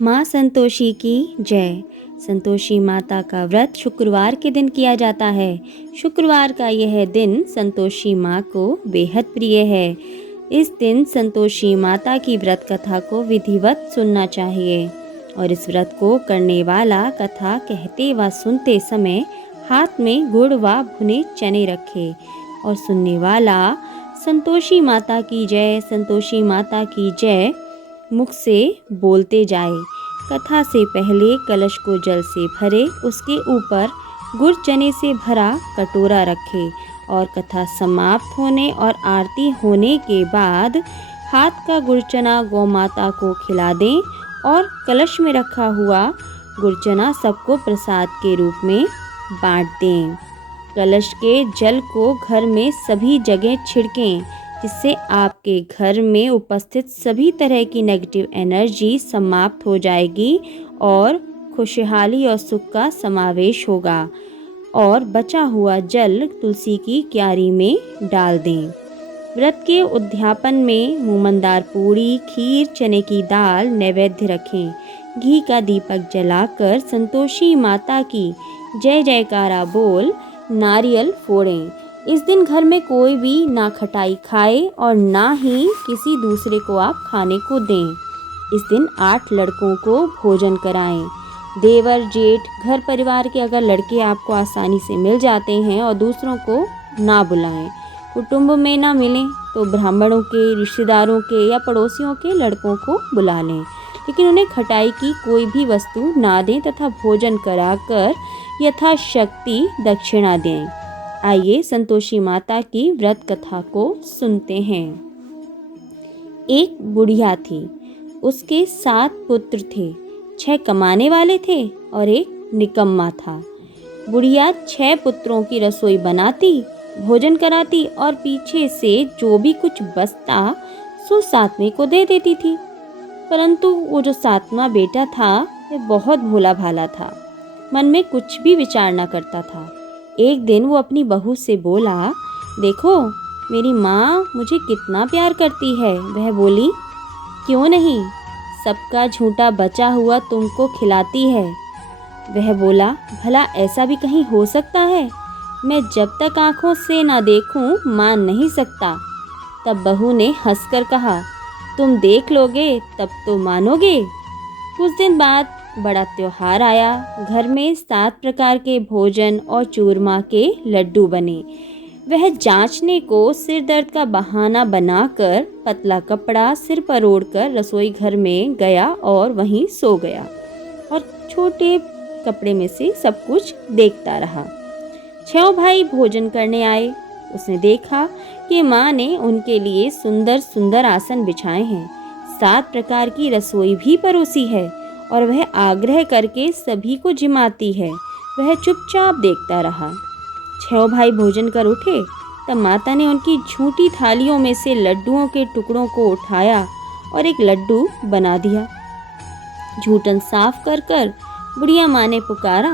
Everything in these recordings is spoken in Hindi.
माँ संतोषी की जय। संतोषी माता का व्रत शुक्रवार के दिन किया जाता है। शुक्रवार का यह दिन संतोषी माँ को बेहद प्रिय है। इस दिन संतोषी माता की व्रत कथा को विधिवत सुनना चाहिए और इस व्रत को करने वाला कथा कहते व सुनते समय हाथ में गुड़ व भुने चने रखे और सुनने वाला संतोषी माता की जय, संतोषी माता की जय मुख से बोलते जाए। कथा से पहले कलश को जल से भरे, उसके ऊपर गुड़ चने से भरा कटोरा रखे और कथा समाप्त होने और आरती होने के बाद हाथ का गुड़ चना गौ माता को खिला दें और कलश में रखा हुआ गुड़ चना सबको प्रसाद के रूप में बांट दें। कलश के जल को घर में सभी जगह छिड़कें, जिससे आपके घर में उपस्थित सभी तरह की नेगेटिव एनर्जी समाप्त हो जाएगी और खुशहाली और सुख का समावेश होगा। और बचा हुआ जल तुलसी की क्यारी में डाल दें। व्रत के उद्यापन में मूंगदाल पूड़ी, खीर, चने की दाल नैवेद्य रखें। घी का दीपक जलाकर संतोषी माता की जय जयकारा बोल नारियल फोड़ें। इस दिन घर में कोई भी ना खटाई खाए और ना ही किसी दूसरे को आप खाने को दें। इस दिन 8 लड़कों को भोजन कराएं। देवर, जेठ, घर परिवार के अगर लड़के आपको आसानी से मिल जाते हैं और दूसरों को ना बुलाएं। कुटुंब में ना मिलें तो ब्राह्मणों के, रिश्तेदारों के या पड़ोसियों के लड़कों को बुला लें, लेकिन उन्हें खटाई की कोई भी वस्तु ना दें तथा भोजन कराकर यथाशक्ति दक्षिणा दें। आइए संतोषी माता की व्रत कथा को सुनते हैं। एक बुढ़िया थी, उसके 7 पुत्र थे। 6 कमाने वाले थे और एक निकम्मा था। बुढ़िया 6 पुत्रों की रसोई बनाती, भोजन कराती और पीछे से जो भी कुछ बचता सो 7वें को दे देती थी। परंतु वो जो 7वां बेटा था वह बहुत भोला भाला था, मन में कुछ भी विचार न करता था। एक दिन वो अपनी बहू से बोला, देखो मेरी माँ मुझे कितना प्यार करती है। वह बोली, क्यों नहीं, सबका झूठा बचा हुआ तुमको खिलाती है। वह बोला, भला ऐसा भी कहीं हो सकता है? मैं जब तक आंखों से ना देखूं मान नहीं सकता। तब बहू ने हंसकर कहा, तुम देख लोगे तब तो मानोगे। कुछ दिन बाद बड़ा त्योहार आया। घर में 7 प्रकार के भोजन और चूरमा के लड्डू बने। वह जांचने को सिर दर्द का बहाना बनाकर पतला कपड़ा सिर पर ओढ़कर रसोई घर में गया और वहीं सो गया और छोटे कपड़े में से सब कुछ देखता रहा। 6 भाई भोजन करने आए। उसने देखा कि माँ ने उनके लिए सुंदर सुंदर आसन बिछाए हैं, 7 प्रकार की रसोई भी परोसी है और वह आग्रह करके सभी को जिमाती है। वह चुपचाप देखता रहा। 6 भाई भोजन कर उठे तब माता ने उनकी झूठी थालियों में से लड्डुओं के टुकड़ों को उठाया और एक लड्डू बना दिया। झूठन साफ कर कर बुढ़िया माँ ने पुकारा,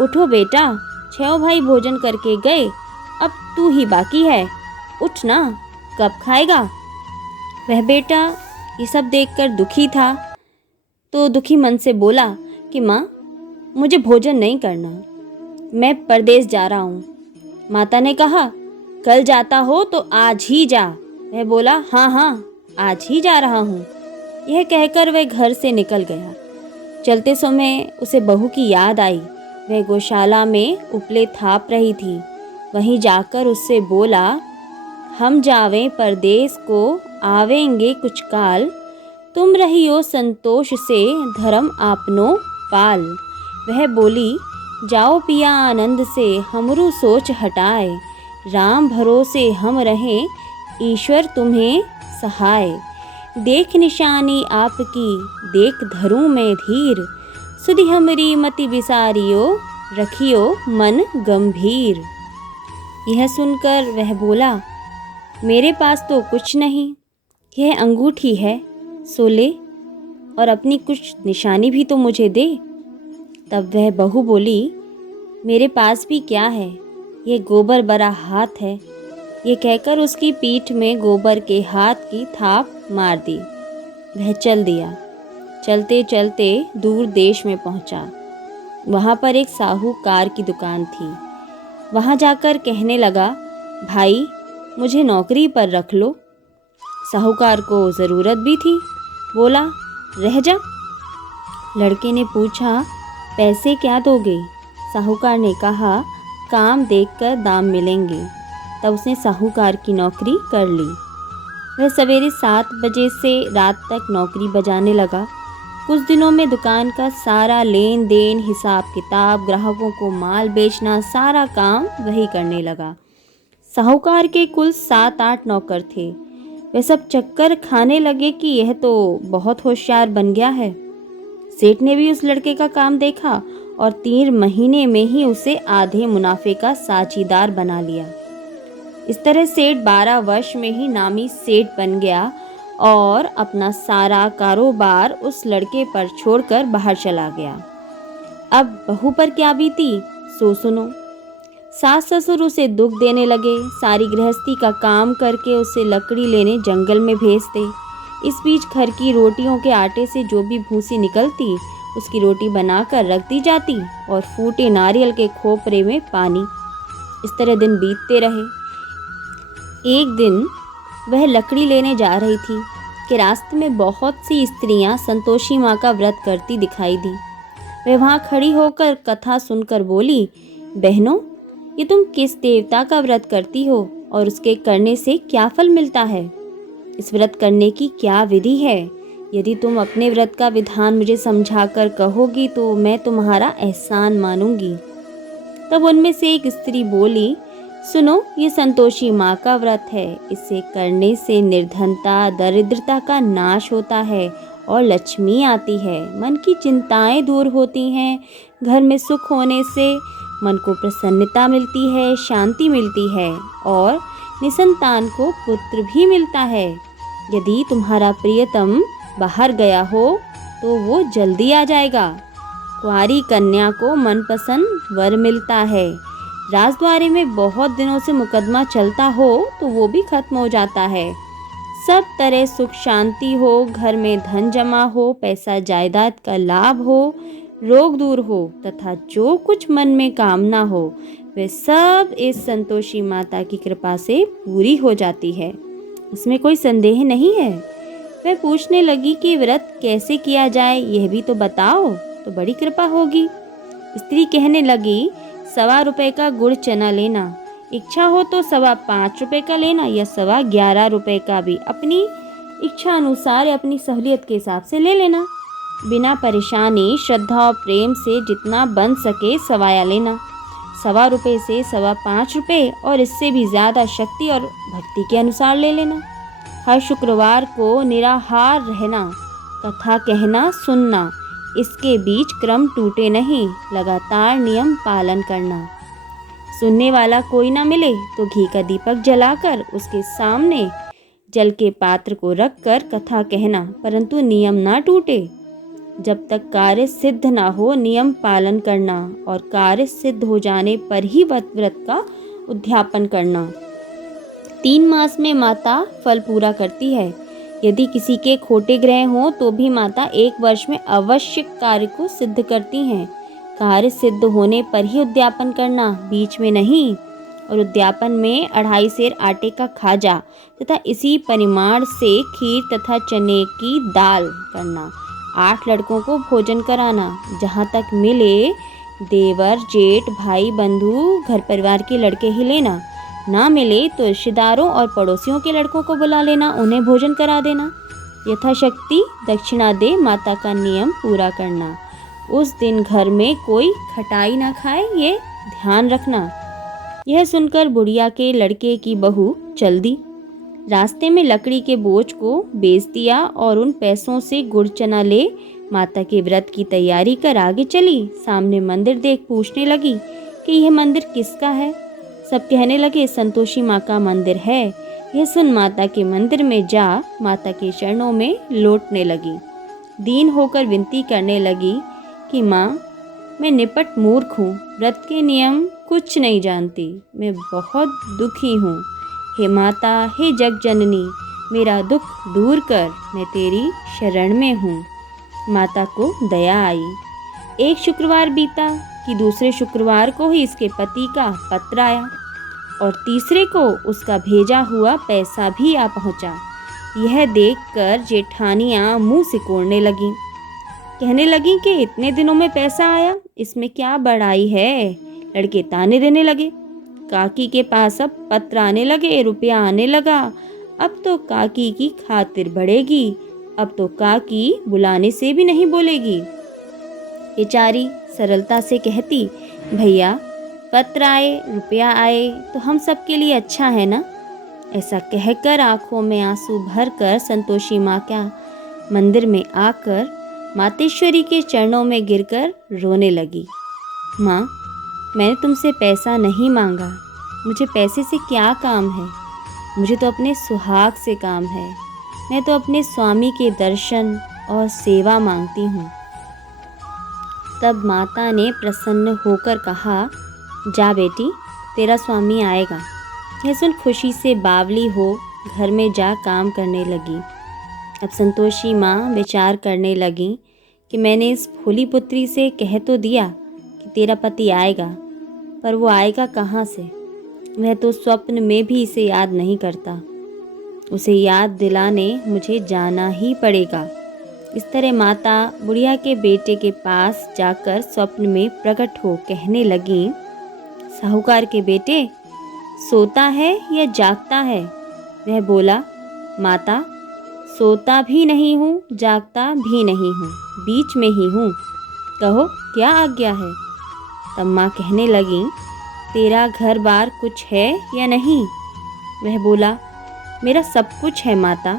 उठो बेटा, 6 भाई भोजन करके गए, अब तू ही बाकी है, उठ ना, कब खाएगा? वह बेटा ये सब देखकर दुखी था, तो दुखी मन से बोला कि माँ मुझे भोजन नहीं करना, मैं परदेश जा रहा हूँ। माता ने कहा, कल जाता हो तो आज ही जा। वह बोला, हाँ हाँ आज ही जा रहा हूँ। यह कहकर वह घर से निकल गया। चलते समय उसे बहू की याद आई। वह गौशाला में उपले थाप रही थी। वहीं जाकर उससे बोला, हम जावें परदेश को, आवेंगे कुछ काल, तुम रहियो संतोष से धर्म आपनो पाल। वह बोली, जाओ पिया आनंद से हमरू सोच हटाए, राम भरोसे हम रहें, ईश्वर तुम्हें सहाय। देख निशानी आपकी, देख धरूं मैं धीर, सुधि हमरी मति विसारियो, रखियो मन गंभीर। यह सुनकर वह बोला, मेरे पास तो कुछ नहीं, यह अंगूठी है, सो ले और अपनी कुछ निशानी भी तो मुझे दे। तब वह बहू बोली, मेरे पास भी क्या है, ये गोबर भरा हाथ है। ये कहकर उसकी पीठ में गोबर के हाथ की थाप मार दी। वह चल दिया। चलते चलते दूर देश में पहुंचा। वहां पर एक साहूकार की दुकान थी। वहां जाकर कहने लगा, भाई मुझे नौकरी पर रख लो। साहूकार को ज़रूरत भी थी, बोला, रह जा। लड़के ने पूछा, पैसे क्या दोगे? साहूकार ने कहा, काम देखकर दाम मिलेंगे। तब उसने साहूकार की नौकरी कर ली। वह सवेरे 7 बजे से रात तक नौकरी बजाने लगा। कुछ दिनों में दुकान का सारा लेन देन, हिसाब किताब, ग्राहकों को माल बेचना, सारा काम वही करने लगा। साहूकार के कुल 7-8 नौकर थे। वे सब चक्कर खाने लगे कि यह तो बहुत होशियार बन गया है। सेठ ने भी उस लड़के का काम देखा और 3 महीने में ही उसे आधे मुनाफे का साझीदार बना लिया। इस तरह सेठ 12 वर्ष में ही नामी सेठ बन गया और अपना सारा कारोबार उस लड़के पर छोड़कर बाहर चला गया। अब बहू पर क्या बीती सो सुनो। सास ससुर उसे दुख देने लगे। सारी गृहस्थी का काम करके उसे लकड़ी लेने जंगल में भेजते। इस बीच घर की रोटियों के आटे से जो भी भूसी निकलती उसकी रोटी बनाकर रख दी जाती और फूटे नारियल के खोपरे में पानी। इस तरह दिन बीतते रहे। एक दिन वह लकड़ी लेने जा रही थी कि रास्ते में बहुत सी स्त्रियां संतोषी माँ का व्रत करती दिखाई दी। वह वहाँ खड़ी होकर कथा सुनकर बोली, बहनों, ये तुम किस देवता का व्रत करती हो और उसके करने से क्या फल मिलता है? इस व्रत करने की क्या विधि है? यदि तुम अपने व्रत का विधान मुझे समझाकर कहोगी तो मैं तुम्हारा एहसान मानूंगी। तब उनमें से एक स्त्री बोली, सुनो, ये संतोषी माँ का व्रत है। इसे करने से निर्धनता, दरिद्रता का नाश होता है और लक्ष्मी आती है। मन की चिंताएं दूर होती हैं। घर में सुख होने से मन को प्रसन्नता मिलती है, शांति मिलती है और निसंतान को पुत्र भी मिलता है। यदि तुम्हारा प्रियतम बाहर गया हो तो वो जल्दी आ जाएगा। कुंवारी कन्या को मनपसंद वर मिलता है। राजद्वारे में बहुत दिनों से मुकदमा चलता हो तो वो भी खत्म हो जाता है। सब तरह सुख शांति हो, घर में धन जमा हो, पैसा जायदाद का लाभ हो, रोग दूर हो तथा जो कुछ मन में कामना हो वे सब इस संतोषी माता की कृपा से पूरी हो जाती है। इसमें कोई संदेह नहीं है। वह पूछने लगी कि व्रत कैसे किया जाए, यह भी तो बताओ तो बड़ी कृपा होगी। स्त्री कहने लगी, 1.25 रुपये का गुड़ चना लेना, इच्छा हो तो 5.25 रुपये का लेना या 11.25 रुपये का भी, अपनी इच्छा अनुसार या अपनी सहूलियत के हिसाब से ले लेना। बिना परेशानी, श्रद्धा और प्रेम से जितना बन सके सवाया लेना। 1.25 रुपये से 5.25 रुपये और इससे भी ज़्यादा शक्ति और भक्ति के अनुसार ले लेना। हर शुक्रवार को निराहार रहना, कथा कहना सुनना, इसके बीच क्रम टूटे नहीं, लगातार नियम पालन करना। सुनने वाला कोई ना मिले तो घी का दीपक जलाकर उसके सामने जल के पात्र को रखकर कथा कहना, परंतु नियम ना टूटे। जब तक कार्य सिद्ध ना हो नियम पालन करना और कार्य सिद्ध हो जाने पर ही व्रत का उद्यापन करना। 3 मास में माता फल पूरा करती है। यदि किसी के खोटे ग्रह हों तो भी माता 1 वर्ष में अवश्य कार्य को सिद्ध करती हैं। कार्य सिद्ध होने पर ही उद्यापन करना, बीच में नहीं। और उद्यापन में 2.5 सेर आटे का खाजा तथा इसी परिमाण से खीर तथा चने की दाल करना। 8 लड़कों को भोजन कराना। जहाँ तक मिले देवर, जेठ, भाई, बंधु, घर परिवार के लड़के ही लेना। ना मिले तो रिश्तेदारों और पड़ोसियों के लड़कों को बुला लेना, उन्हें भोजन करा देना। यथाशक्ति दक्षिणा दे माता का नियम पूरा करना। उस दिन घर में कोई खटाई ना खाए, ये ध्यान रखना। यह सुनकर बुढ़िया के लड़के की बहू चल दी। रास्ते में लकड़ी के बोझ को बेच दिया और उन पैसों से गुड़ चना ले माता के व्रत की तैयारी कर आगे चली। सामने मंदिर देख पूछने लगी कि यह मंदिर किसका है। सब कहने लगे संतोषी माँ का मंदिर है। यह सुन माता के मंदिर में जा माता के चरणों में लौटने लगी। दीन होकर विनती करने लगी कि माँ, मैं निपट मूर्ख हूँ, व्रत के नियम कुछ नहीं जानती, मैं बहुत दुखी हूँ। हे माता, हे जग जननी, मेरा दुख दूर कर, मैं तेरी शरण में हूँ। माता को दया आई। एक शुक्रवार बीता कि दूसरे शुक्रवार को ही इसके पति का पत्र आया और तीसरे को उसका भेजा हुआ पैसा भी आ पहुंचा। यह देखकर जेठानियाँ मुंह सिकोड़ने लगीं। कहने लगी कि इतने दिनों में पैसा आया, इसमें क्या बड़ाई है। लड़के ताने देने लगे। काकी के पास अब पत्र आने लगे, रुपया आने लगा। अब तो काकी की खातिर बढ़ेगी, अब तो काकी बुलाने से भी नहीं बोलेगी। बेचारी सरलता से कहती, भैया पत्र आए, रुपया आए तो हम सब के लिए अच्छा है ना। ऐसा कहकर आंखों में आंसू भरकर संतोषी माँ क्या मंदिर में आकर मातेश्वरी के चरणों में गिरकर रोने लगी। माँ, मैंने तुमसे पैसा नहीं मांगा, मुझे पैसे से क्या काम है। मुझे तो अपने सुहाग से काम है। मैं तो अपने स्वामी के दर्शन और सेवा मांगती हूँ। तब माता ने प्रसन्न होकर कहा, जा बेटी, तेरा स्वामी आएगा। यह सुन खुशी से बावली हो घर में जा काम करने लगी। अब संतोषी माँ विचार करने लगी कि मैंने इस भोली पुत्री से कह तो दिया कि तेरा पति आएगा, पर वो आएगा कहाँ से। वह तो स्वप्न में भी इसे याद नहीं करता। उसे याद दिलाने मुझे जाना ही पड़ेगा। इस तरह माता बुढ़िया के बेटे के पास जाकर स्वप्न में प्रकट हो कहने लगी, साहूकार के बेटे, सोता है या जागता है। वह बोला, माता, सोता भी नहीं हूँ, जागता भी नहीं हूँ, बीच में ही हूँ। कहो क्या आज्ञा है। तब माँ कहने लगी, तेरा घर बार कुछ है या नहीं। वह बोला, मेरा सब कुछ है माता,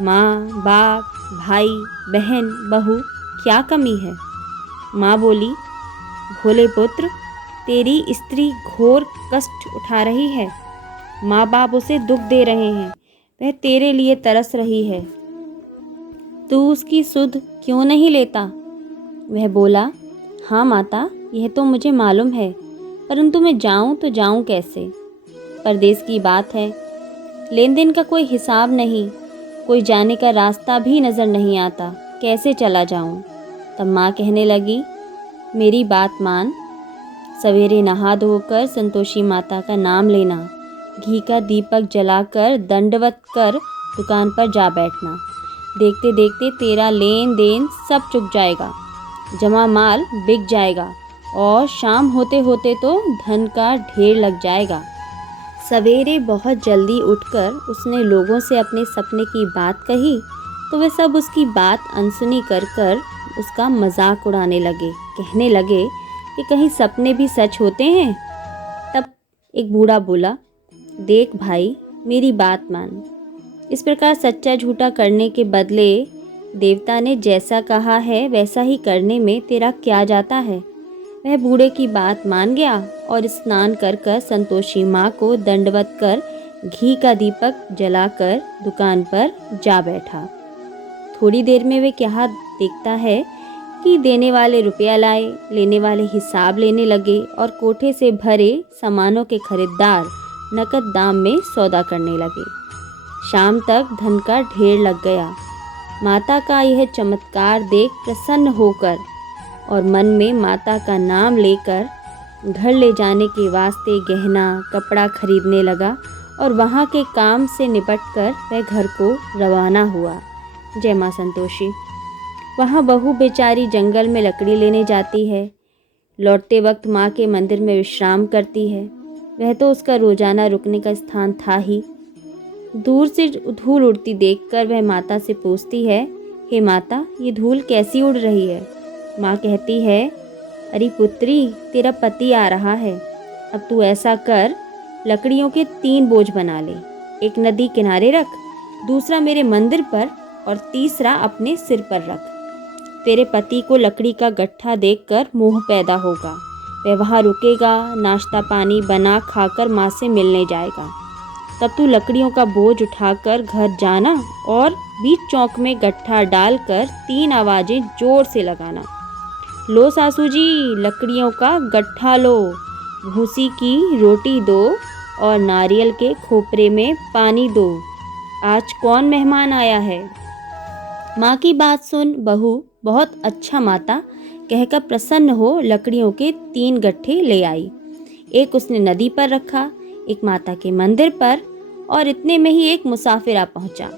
माँ, बाप, भाई, बहन, बहू, क्या कमी है। माँ बोली, भोले पुत्र, तेरी स्त्री घोर कष्ट उठा रही है। माँ बाप उसे दुख दे रहे हैं, वह तेरे लिए तरस रही है। तू उसकी सुध क्यों नहीं लेता। वह बोला, हाँ माता, यह तो मुझे मालूम है, परंतु मैं जाऊं तो जाऊं कैसे। परदेश की बात है, लेन देन का कोई हिसाब नहीं, कोई जाने का रास्ता भी नज़र नहीं आता, कैसे चला जाऊं। तब माँ कहने लगी, मेरी बात मान। सवेरे नहा धोकर संतोषी माता का नाम लेना, घी का दीपक जलाकर दंडवत कर दुकान पर जा बैठना। देखते देखते तेरा लेन देन सब चुक जाएगा, जमा माल बिक जाएगा और शाम होते होते तो धन का ढेर लग जाएगा। सवेरे बहुत जल्दी उठकर उसने लोगों से अपने सपने की बात कही तो वे सब उसकी बात अनसुनी कर उसका मजाक उड़ाने लगे। कहने लगे कि कहीं सपने भी सच होते हैं। तब एक बूढ़ा बोला, देख भाई, मेरी बात मान। इस प्रकार सच्चा झूठा करने के बदले देवता ने जैसा कहा है वैसा ही करने में तेरा क्या जाता है। वह बूढ़े की बात मान गया और स्नान कर संतोषी माँ को दंडवत कर घी का दीपक जलाकर दुकान पर जा बैठा। थोड़ी देर में वे क्या देखता है कि देने वाले रुपया लाए, लेने वाले हिसाब लेने लगे और कोठे से भरे सामानों के खरीदार नकद दाम में सौदा करने लगे। शाम तक धन का ढेर लग गया। माता का यह चमत्कार देख प्रसन्न होकर और मन में माता का नाम लेकर घर ले जाने के वास्ते गहना कपड़ा खरीदने लगा और वहाँ के काम से निपटकर वह घर को रवाना हुआ। जय माँ संतोषी। वहाँ बहू बेचारी जंगल में लकड़ी लेने जाती है। लौटते वक्त माँ के मंदिर में विश्राम करती है। वह तो उसका रोजाना रुकने का स्थान था ही। दूर से धूल उड़ती देखकर वह माता से पूछती है, हे माता, ये धूल कैसी उड़ रही है। माँ कहती है, अरे पुत्री, तेरा पति आ रहा है। अब तू ऐसा कर, लकड़ियों के 3 बोझ बना ले। एक नदी किनारे रख, दूसरा मेरे मंदिर पर और तीसरा अपने सिर पर रख। तेरे पति को लकड़ी का गट्ठा देखकर मोह पैदा होगा। वह वहाँ रुकेगा, नाश्ता पानी बना खाकर माँ से मिलने जाएगा। तब तू लकड़ियों का बोझ उठाकर घर जाना और बीच चौक में गट्ठा डालकर 3 आवाज़ें जोर से लगाना। लो सासू जी, लकड़ियों का गट्ठा लो, भूसी की रोटी दो और नारियल के खोपरे में पानी दो। आज कौन मेहमान आया है। माँ की बात सुन बहू बहुत अच्छा माता कहकर प्रसन्न हो लकड़ियों के 3 गट्ठे ले आई। एक उसने नदी पर रखा, एक माता के मंदिर पर, और इतने में ही एक मुसाफिर आ पहुंचा।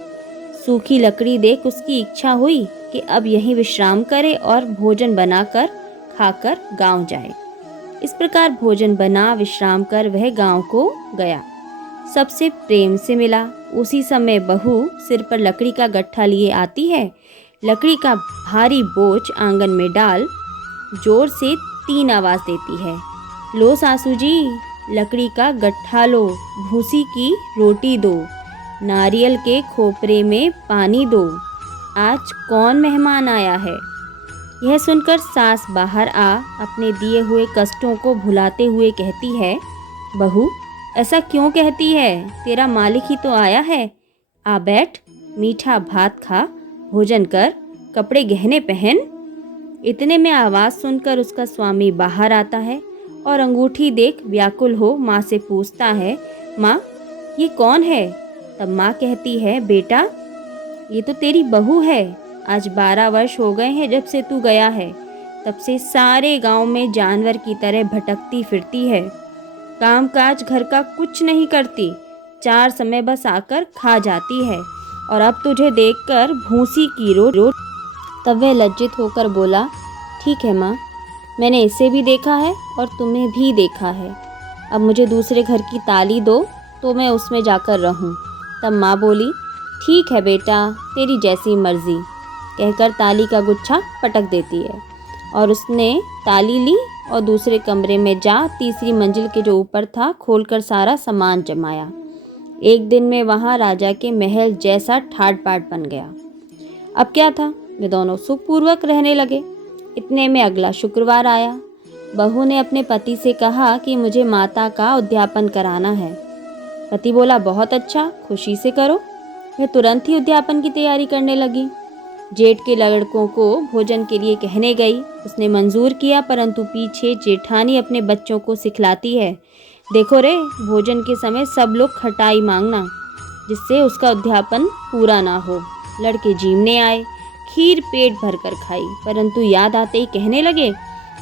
सूखी लकड़ी देख उसकी इच्छा हुई कि अब यहीं विश्राम करे और भोजन बनाकर खाकर गांव जाए। इस प्रकार भोजन बना विश्राम कर वह गांव को गया। सबसे प्रेम से मिला। उसी समय बहू सिर पर लकड़ी का गट्ठा लिए आती है। लकड़ी का भारी बोझ आंगन में डाल जोर से 3 आवाज देती है। लो सासू जी, लकड़ी का गट्ठा लो, भूसी की रोटी दो, नारियल के खोपरे में पानी दो, आज कौन मेहमान आया है। यह सुनकर सास बाहर आ अपने दिए हुए कष्टों को भुलाते हुए कहती है, बहू ऐसा क्यों कहती है, तेरा मालिक ही तो आया है। आ बैठ, मीठा भात खा, भोजन कर, कपड़े गहने पहन। इतने में आवाज़ सुनकर उसका स्वामी बाहर आता है और अंगूठी देख व्याकुल हो माँ से पूछता है, माँ ये कौन है। तब माँ कहती है, बेटा ये तो तेरी बहू है। आज 12 वर्ष हो गए हैं जब से तू गया है। तब से सारे गांव में जानवर की तरह भटकती फिरती है। कामकाज घर का कुछ नहीं करती, 4 समय बस आकर खा जाती है, और अब तुझे देखकर भूसी की रोट। तब वह लज्जित होकर बोला, ठीक है माँ, मैंने इसे भी देखा है और तुम्हें भी देखा है। अब मुझे दूसरे घर की ताली दो तो मैं उसमें जाकर रहूं। तब माँ बोली, ठीक है बेटा, तेरी जैसी मर्जी, कहकर ताली का गुच्छा पटक देती है। और उसने ताली ली और दूसरे कमरे में जा तीसरी मंजिल के जो ऊपर था खोलकर सारा सामान जमाया। एक दिन में वहाँ राजा के महल जैसा ठाट बाट बन गया। अब क्या था, वे दोनों सुखपूर्वक रहने लगे। इतने में अगला शुक्रवार आया। बहू ने अपने पति से कहा कि मुझे माता का उद्यापन कराना है। पति बोला, बहुत अच्छा, खुशी से करो। वह तुरंत ही उद्यापन की तैयारी करने लगी। जेठ के लड़कों को भोजन के लिए कहने गई। उसने मंजूर किया, परंतु पीछे जेठानी अपने बच्चों को सिखलाती है, देखो रे, भोजन के समय सब लोग खटाई मांगना, जिससे उसका उद्यापन पूरा ना हो। लड़के जीमने आए, खीर पेट भर कर खाई, परंतु याद आते ही कहने लगे,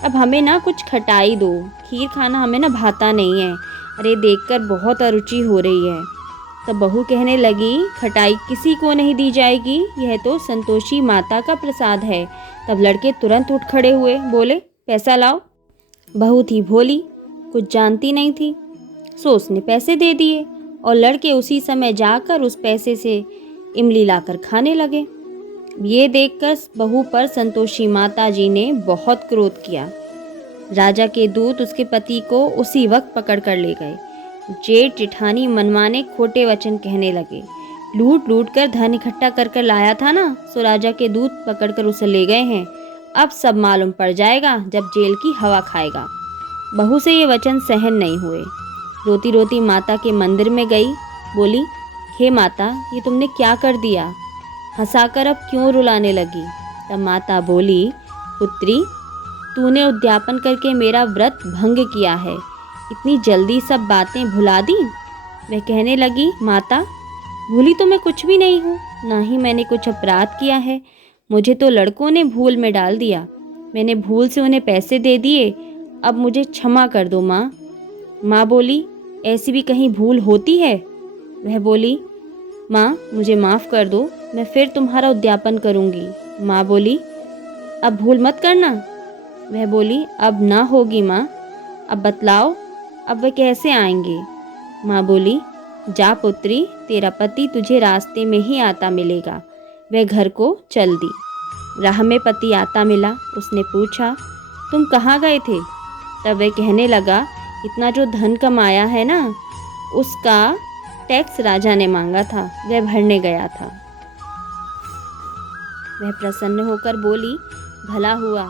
अब हमें ना कुछ खटाई दो, खीर खाना हमें ना भाता नहीं है। अरे देखकर बहुत अरुचि हो रही है। तब बहू कहने लगी, खटाई किसी को नहीं दी जाएगी, यह तो संतोषी माता का प्रसाद है। तब लड़के तुरंत उठ खड़े हुए, बोले, पैसा लाओ। बहू थी भोली, कुछ जानती नहीं थी, सो उसने पैसे दे दिए और लड़के उसी समय जाकर उस पैसे से इमली लाकर खाने लगे। ये देखकर बहू पर संतोषी माता जी ने बहुत क्रोध किया। राजा के दूत उसके पति को उसी वक्त पकड़ कर ले गए। जेठ जेठानी मनमाने खोटे वचन कहने लगे। लूट लूट कर धन इकट्ठा कर कर लाया था ना, सो राजा के दूत पकड़कर उसे ले गए हैं। अब सब मालूम पड़ जाएगा जब जेल की हवा खाएगा। बहू से ये वचन सहन नहीं हुए। रोती रोती माता के मंदिर में गई। बोली, हे माता, ये तुमने क्या कर दिया, हंसाकर अब क्यों रुलाने लगी। तब माता बोली, पुत्री, तूने उद्यापन करके मेरा व्रत भंग किया है, इतनी जल्दी सब बातें भुला दी। वह कहने लगी, माता, भूली तो मैं कुछ भी नहीं हूँ, ना ही मैंने कुछ अपराध किया है। मुझे तो लड़कों ने भूल में डाल दिया, मैंने भूल से उन्हें पैसे दे दिए, अब मुझे क्षमा कर दो माँ। माँ बोली, ऐसी भी कहीं भूल होती है। वह बोली, माँ मुझे माफ़ कर दो, मैं फिर तुम्हारा उद्यापन करूँगी। माँ बोली, अब भूल मत करना। वह बोली, अब ना होगी माँ। अब बतलाओ, अब वे कैसे आएंगे। माँ बोली, जा पुत्री, तेरा पति तुझे रास्ते में ही आता मिलेगा। वह घर को चल दी। राह में पति आता मिला। उसने पूछा, तुम कहाँ गए थे। तब वह कहने लगा, इतना जो धन कमाया है ना, उसका टैक्स राजा ने मांगा था, वह भरने गया था। वह प्रसन्न होकर बोली, भला हुआ,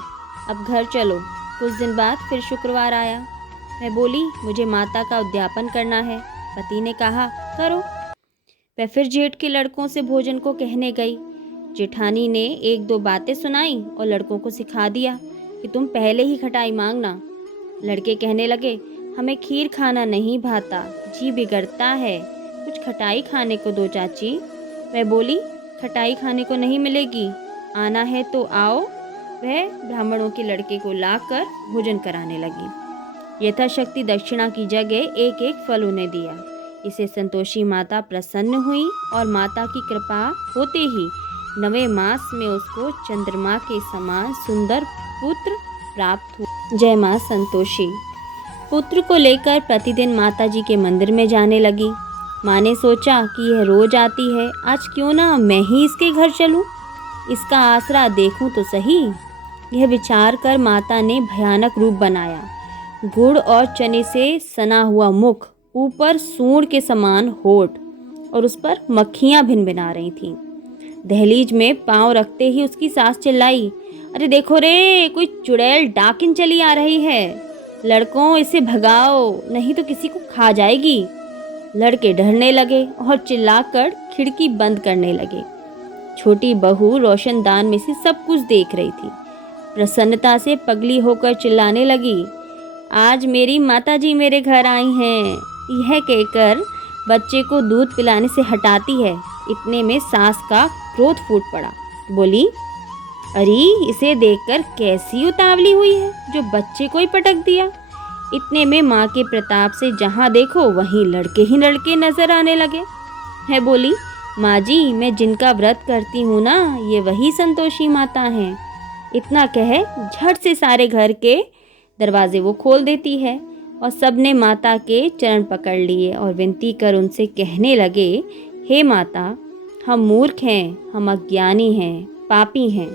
अब घर चलो। कुछ दिन बाद फिर शुक्रवार आया। वह बोली, मुझे माता का उद्यापन करना है। पति ने कहा, करो। वह फिर जेठ के लड़कों से भोजन को कहने गई। जेठानी ने 1-2 बातें सुनाई और लड़कों को सिखा दिया कि तुम पहले ही खटाई मांगना। लड़के कहने लगे, हमें खीर खाना नहीं भाता, जी बिगड़ता है, कुछ खटाई खाने को दो चाची। वह बोली, खटाई खाने को नहीं मिलेगी, आना है तो आओ, वह ब्राह्मणों के लड़के को लाकर भोजन कराने लगी। यथाशक्ति दक्षिणा की जगह एक एक फल उन्हें दिया। इसे संतोषी माता प्रसन्न हुई और माता की कृपा होते ही 9वें मास में उसको चंद्रमा के समान सुंदर पुत्र प्राप्त हुआ। जय माँ संतोषी। पुत्र को लेकर प्रतिदिन माता जी के मंदिर में जाने लगी। माँ ने सोचा कि यह रोज आती है, आज क्यों ना मैं ही इसके घर चलूं, इसका आसरा देखूं तो सही। यह विचार कर माता ने भयानक रूप बनाया। गुड़ और चने से सना हुआ मुख, ऊपर सूंड के समान होठ और उस पर मक्खियां भिनभिना रही थीं। दहलीज में पांव रखते ही उसकी सास चिल्लाई, अरे देखो रे, कोई चुड़ैल डाकिन चली आ रही है, लड़कों इसे भगाओ नहीं तो किसी को खा जाएगी। लड़के डरने लगे और चिल्लाकर खिड़की बंद करने लगे। छोटी बहू रोशनदान में से सब कुछ देख रही थी। प्रसन्नता से पगली होकर चिल्लाने लगी, आज मेरी माताजी मेरे घर आई हैं। यह कहकर बच्चे को दूध पिलाने से हटाती है। इतने में सास का क्रोध फूट पड़ा। बोली, अरे इसे देखकर कैसी उतावली हुई है जो बच्चे को ही पटक दिया। इतने में माँ के प्रताप से जहाँ देखो वहीं लड़के ही लड़के नजर आने लगे। है बोली, माँ जी, मैं जिनका व्रत करती हूँ ना, ये वही संतोषी माता हैं। इतना कह झट से सारे घर के दरवाजे वो खोल देती है और सबने माता के चरण पकड़ लिए और विनती कर उनसे कहने लगे, हे माता, हम मूर्ख हैं, हम अज्ञानी हैं, पापी हैं।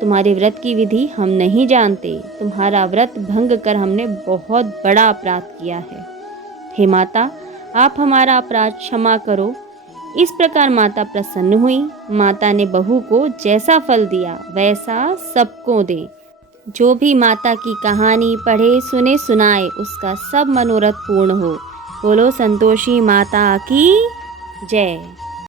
तुम्हारे व्रत की विधि हम नहीं जानते। तुम्हारा व्रत भंग कर हमने बहुत बड़ा अपराध किया है। हे माता, आप हमारा अपराध क्षमा करो। इस प्रकार माता प्रसन्न हुई। माता ने बहू को जैसा फल दिया वैसा सबको दे। जो भी माता की कहानी पढ़े, सुने, सुनाए, उसका सब मनोरथ पूर्ण हो। बोलो संतोषी माता की जय।